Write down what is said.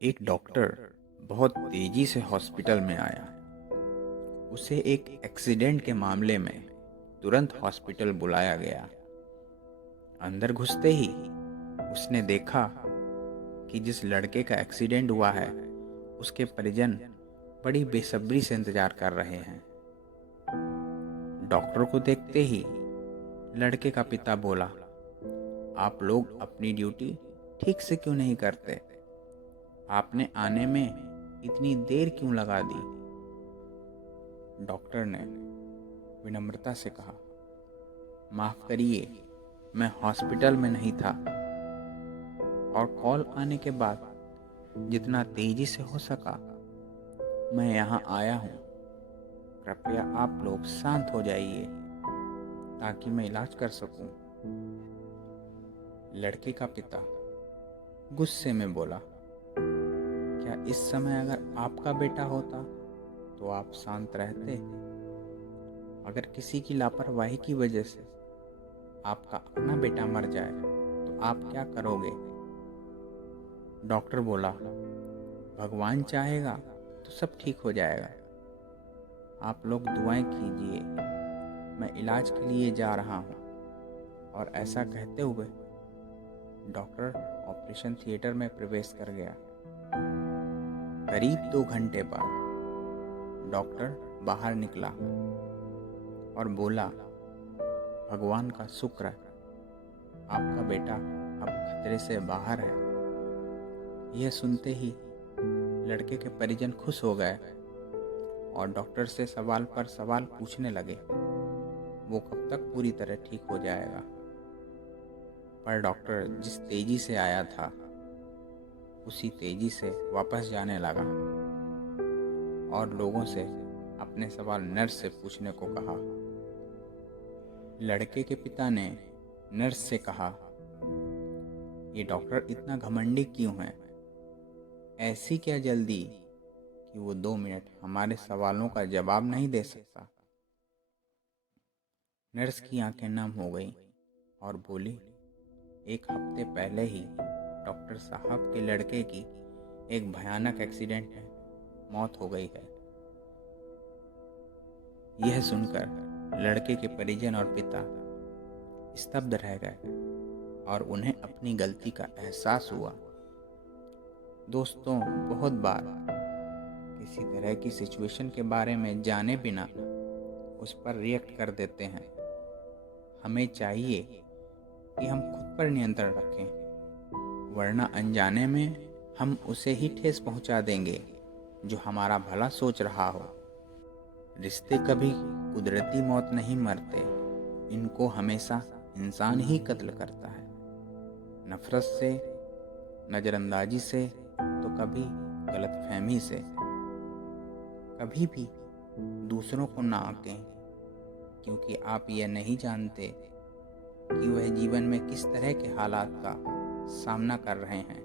एक डॉक्टर बहुत तेजी से हॉस्पिटल में आया। उसे एक एक्सीडेंट के मामले में तुरंत हॉस्पिटल बुलाया गया। अंदर घुसते ही उसने देखा कि जिस लड़के का एक्सीडेंट हुआ है उसके परिजन बड़ी बेसब्री से इंतजार कर रहे हैं। डॉक्टर को देखते ही लड़के का पिता बोला, आप लोग अपनी ड्यूटी ठीक से क्यों नहीं करते? आपने आने में इतनी देर क्यों लगा दी? डॉक्टर ने विनम्रता से कहा, माफ करिए, मैं हॉस्पिटल में नहीं था और कॉल आने के बाद जितना तेजी से हो सका मैं यहाँ आया हूँ। कृपया आप लोग शांत हो जाइए ताकि मैं इलाज कर सकूं। लड़के का पिता गुस्से में बोला, क्या इस समय अगर आपका बेटा होता तो आप शांत रहते? अगर किसी की लापरवाही की वजह से आपका अपना बेटा मर जाए तो आप क्या करोगे? डॉक्टर बोला, भगवान चाहेगा तो सब ठीक हो जाएगा। आप लोग दुआएं कीजिए, मैं इलाज के लिए जा रहा हूँ। और ऐसा कहते हुए डॉक्टर ऑपरेशन थिएटर में प्रवेश कर गया। करीब 2 घंटे बाद डॉक्टर बाहर निकला और बोला, भगवान का शुक्र है, आपका बेटा अब खतरे से बाहर है। यह सुनते ही लड़के के परिजन खुश हो गए और डॉक्टर से सवाल पर सवाल पूछने लगे, वो कब तक पूरी तरह ठीक हो जाएगा? पर डॉक्टर जिस तेजी से आया था उसी तेजी से वापस जाने लगा और लोगों से अपने सवाल नर्स से पूछने को कहा। लड़के के पिता ने नर्स से कहा, ये डॉक्टर इतना घमंडी क्यों है? ऐसी क्या जल्दी कि वो 2 मिनट हमारे सवालों का जवाब नहीं दे सकता? नर्स की आंखें नम हो गईं और बोली, 1 हफ्ते पहले ही डॉक्टर साहब के लड़के की एक भयानक एक्सीडेंट में मौत हो गई है। यह सुनकर लड़के के परिजन और पिता स्तब्ध रह गए और उन्हें अपनी गलती का एहसास हुआ। दोस्तों, बहुत बार किसी तरह की सिचुएशन के बारे में जाने बिना उस पर रिएक्ट कर देते हैं। हमें चाहिए कि हम खुद पर नियंत्रण रखें, वरना अनजाने में हम उसे ही ठेस पहुंचा देंगे जो हमारा भला सोच रहा हो। रिश्ते कभी कुदरती मौत नहीं मरते, इनको हमेशा इंसान ही कत्ल करता है। नफरत से, नज़रअंदाजी से, तो कभी गलतफहमी से। कभी भी दूसरों को ना आंकें, क्योंकि आप यह नहीं जानते कि वह जीवन में किस तरह के हालात का सामना कर रहे हैं।